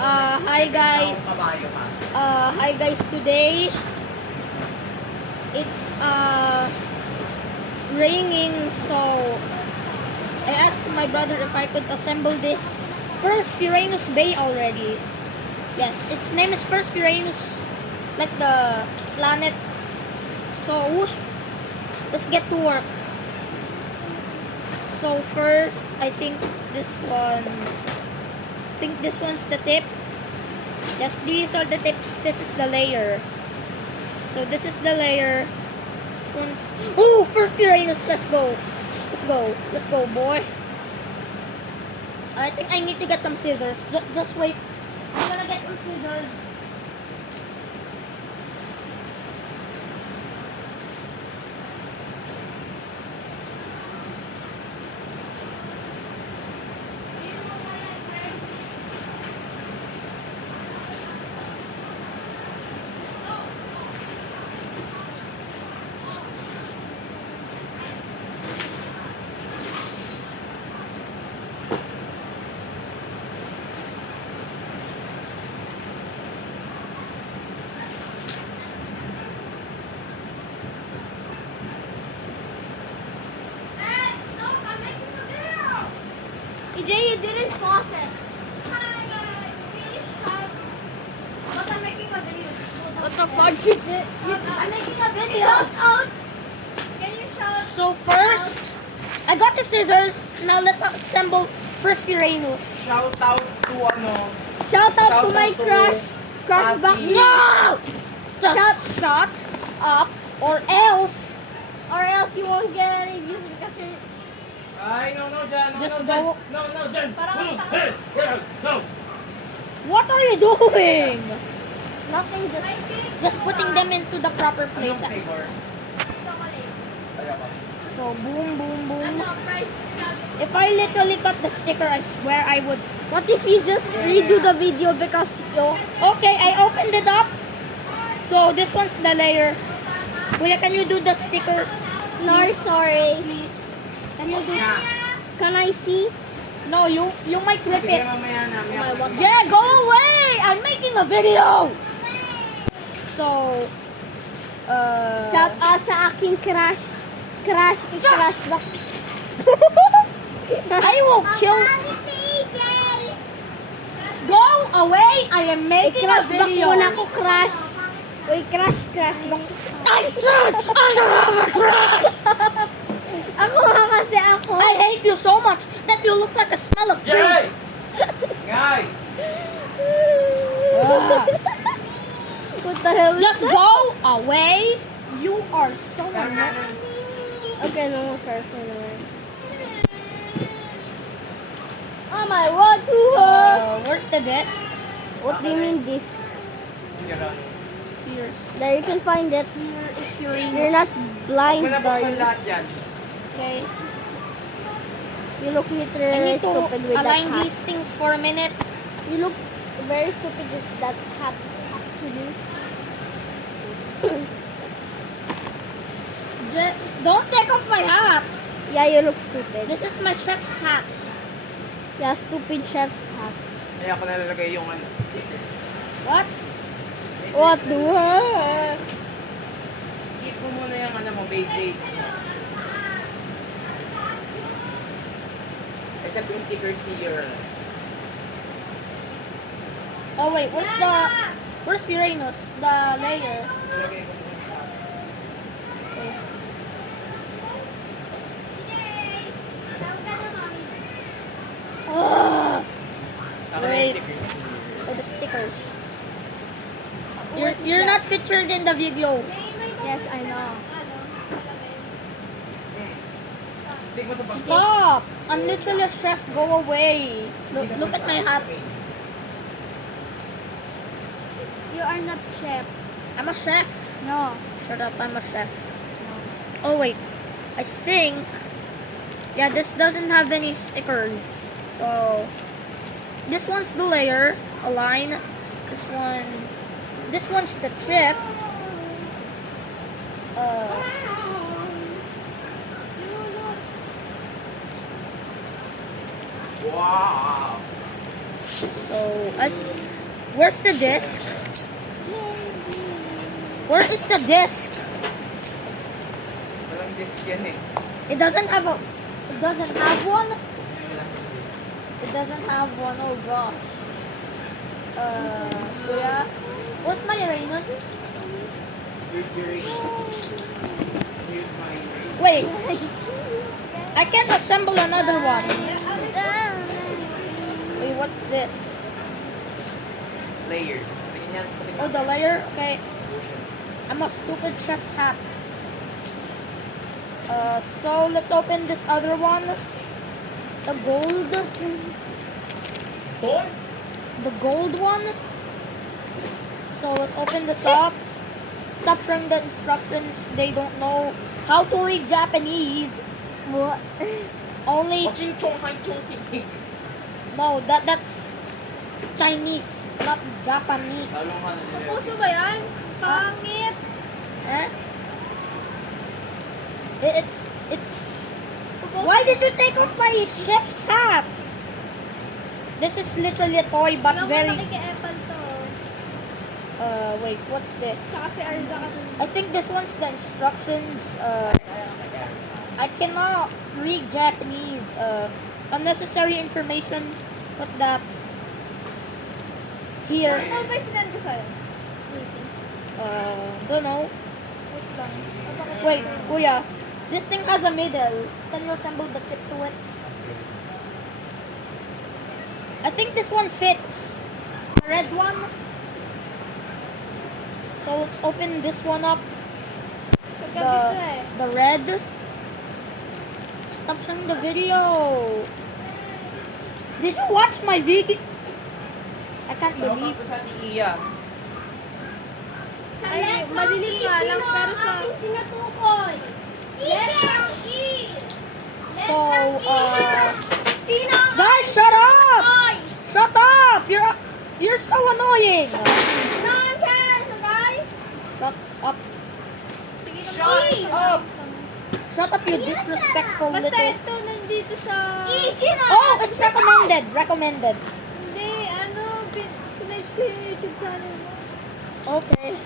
Hi guys. Hi guys. Today it's raining, so I asked my brother if I could assemble this first Uranus Bay already. Yes, its name is first Uranus, like the planet. So let's get to work. So first, I think this one's the tip. Yes, these are the tips. This is the layer. So this is the layer. This one's first Uranus. Let's go. Let's go, boy. I think I need to get some scissors. Just wait. I'm gonna get some scissors. Jay, you didn't pause it. Hi guys, can you shout? But I'm making a video. What the fuck is it? I'm making a video. Can you shout? So first, I got the scissors. Now let's assemble first Uranus. Shout out to Shout out to my crush back. No! Just shut up, or else you won't get any views because you. Ay, no, Jan. Just go. go. No, Jan. Hey, no. What are you doing? Nothing, Just putting them into the proper place. Anong flavor? So boom. If I literally cut the sticker, I swear I would. What if you just redo the video because you... Okay, I opened it up. So this one's the layer. Kuya, can you do the sticker? No, sorry. Please. Can you do? Can I see? No, you might rip Sige, it. mamaya na. Yeah, go away! I'm making a video. So, Shout out sa aking crush. I-crush back. I will kill. Go away! I am making a I-crush back video. muna ko, crush. Uy, crush back. I said I don't have a crush. Ako nga kasi ako. I hate you so much that you look like a smell of drink. Guy! What the hell is Just that? go away. You are so annoying. Okay, no more crush anyway. Oh my, what the Where's the desk? What do you mean this? Here's. There, you can find it. Here is Uranus. You're not blind, Wala are pa you? lahat yan. Okay. You look I literally need to stupid with that align hat. these things for a minute. You look very stupid with that hat, actually. Don't take off my hat. Yeah, you look stupid. This is my chef's hat. Yeah, stupid chef's hat. Kaya ko nalalagay yung stickers. What? What the heck? Keep mo muna yung Beyblade. Except yung stickers ni Uranus. Oh wait, where's Uranus? The layer. Nilagay ko muna. Okay. Ugh. Ako na Wait. yung stickers. Oh, the stickers. You're not featured in the video. Yes, I know. Stick mo sa bag. Stop! I'm literally a chef. Go away. Look at my hat. You are not chef. I'm a chef. No. Shut up, I'm a chef. Oh wait, I think, yeah, this doesn't have any stickers. So, this one's the layer, align. This one's the chip. Wow! So, where's the disc? Where is the disc? Walang disc yan eh. It doesn't have one? It doesn't have one, oh gosh. Kuya, what's my Uranus? Here's my Wait, I can assemble another one. Wait, what's this? layer. Tingin yan. Oh, the layer? Okay. I'm a stupid chef's hat. So let's open this other one. The gold. Boy? The gold one. So let's open this up. Stop showing the instructions. They don't know how to read Japanese. What? Only Ching-chong-hai-chong-ting. no, that's Chinese, not Japanese. Lalong ka na nila. Puso ba yan? Pangit. Eh? It's. Why did you take off my chef's hat? This is literally a toy, but very. Wait, what's this? I think this one's the instructions. I cannot read Japanese. Unnecessary information. Put that here. Don't know. Wait, Kuya. This thing has a middle. Can you assemble the tip to it? I think this one fits. The red one. So let's open this one up. The red. Stop showing the video. Did you watch my video? I can't believe. Sa ni Iya. Ay, madilim nga lang pero sa tinatukoy. So, guys, shut up! Shut up! You're so annoying. Shut up. Shut up! Shut up, you disrespectful Basta little. ito nandito sa... Oh, it's recommended. Recommended. Hindi, sinerge ko yung YouTube channel mo. Okay.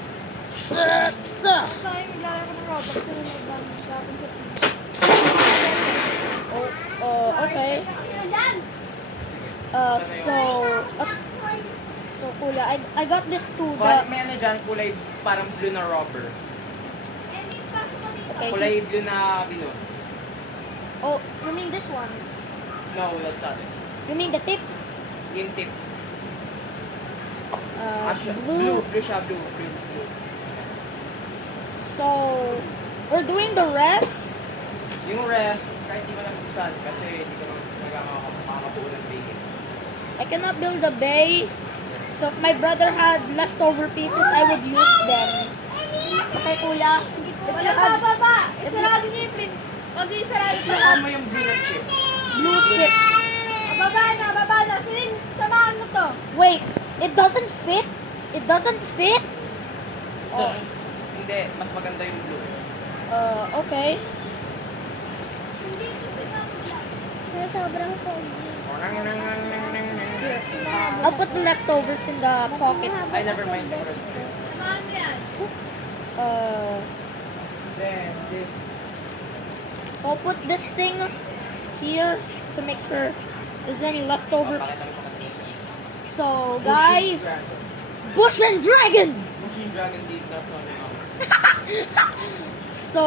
Tayo maglalaro ko ng Roblox na nagdamag sa akin sa Okay. So Kuya, I got this too. Bakit may ano dyan, kulay parang blue na rubber. Okay. Kulay blue na bilon. Oh, you mean this one? No, that's not it. You mean the tip? Yung tip. Blue. Blue siya, blue. So, we're doing the rest. Yung ref, kahit di mo lang buksan kasi hindi ka makakabuo ng bacon. I cannot build a bay. So if my brother had leftover pieces, I would use them. Okay, Kuya. Isarado niyo yung pin. Huwag yung isarado niyo. Kasama yung blue na chip. Blue chip. Baba na. Samahan mo to. Wait, it doesn't fit? It doesn't fit? Oh, Hindi, mas maganda yung blue. okay. Sobrang pogi. I'll put the leftovers in the pocket. I never mind. Samahan mo yan. Then, this. So I'll put this thing here to make sure there's any leftover. Pakita mo sa kanila. So, guys, Bush and Dragon! Machine Dragon did not on it. So,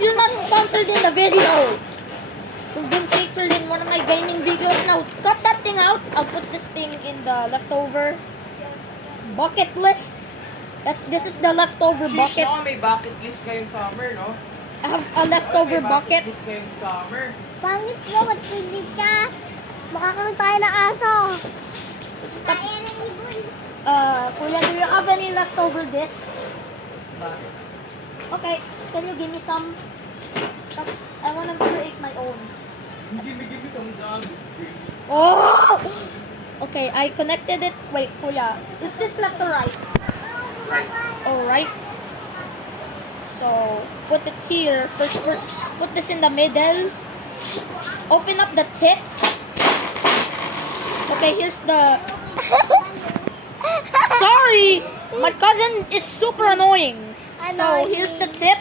you're not sponsored in the video. We've been featured in one of my gaming videos. Now, cut that thing out. I'll put this thing in the leftover bucket list. This is the leftover bucket. No, may bucket list kayong summer, no? I have a leftover May bucket. list kayong summer. Pangit mo, magpindig ka. Makakaroon tayo ng aso. Stop. Kaya ng ibon. Kuya, do you have any leftover discs? Bakit? Okay, can you give me some? I want to create my own. Give me some dog. Oh! Okay, I connected it. Wait, Kuya, is this left or right? Oh, right. So, put it here. First, put this in the middle. Open up the tip. Okay, here's the... Sorry! My cousin is super annoying. So, here's the tip.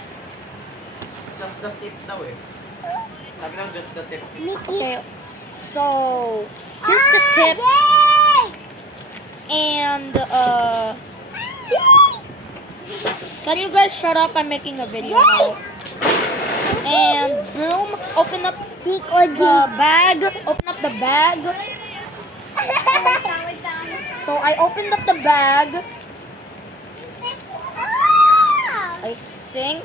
Just the tip daw eh. Sabi lang just the tip. Okay. So, here's the tip. And, can you guys shut up? I'm making a video now. And, boom. Open up the bag. Open up the bag. So, I opened up the bag. I think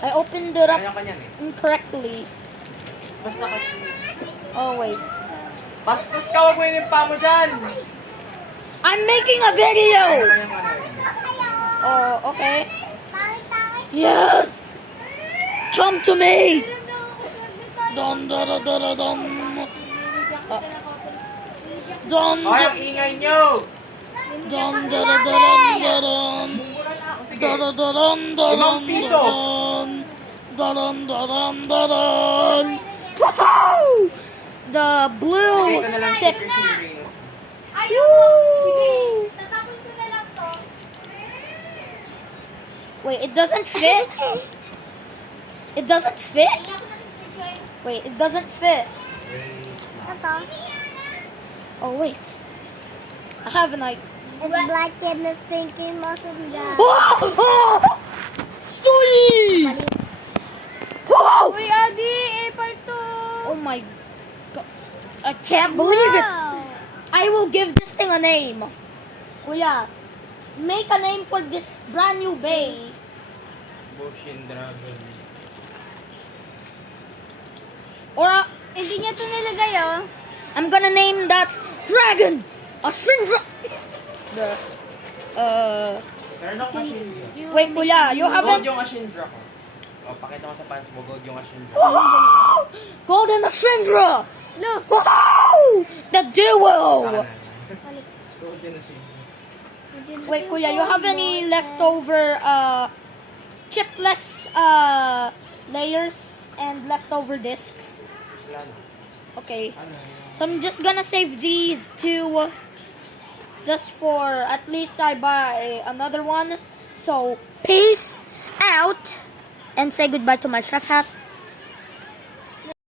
I opened it up Kanya-kanyan eh. incorrectly. Basta kasi. Oh, wait. Bastos ka, huwag mo inimpa mo dyan! I'm making a video! Kanya-kanyan. Oh, okay. Yes! Come to me! Dun, dun, dun, dun, dun, dun. Dun, Ay, dun, ang ingay nyo! dun, dun, dun, dun, dun, dun. Mumura na ako, sige. Dun, dun, dun, dun, Limang dun, piso. dun. Dun, dun, dun, dun, dun, dun. Woohoo! The blue Lagay ko na lang tip. sticker si Uranus. Ayoko. Sige. Tatapon ko na lang to. Wait, it doesn't fit? It doesn't fit? Hindi ako nag-enjoy. Wait, it doesn't fit. Ito. Oh, wait. I have an idea. It's black and it's pinky most of the... Oh! Sweet! Whoa! Uy, Adi, apple to. Oh my god. I can't believe it. I will give this thing a name. Kuya, make a name for this brand new bay. Ashindra. Or Hindi niya to nilagay, oh. I'm gonna name that dragon Ashindra. The Meron akong Ashindra. wait, kuya, you Gold haven't. yung Ashindra ko. O, pakita mo sa pants mo, gold yung Ashindra. Wow! Golden Ashindra. Look. Wow! The duo. Gold yung Ashindra. Wait, kuya, you have any leftover chipless layers and leftover discs? Wala na. Okay. Ano yun? So I'm just gonna save these two just for at least I buy another one. So peace out and say goodbye to my chef hat.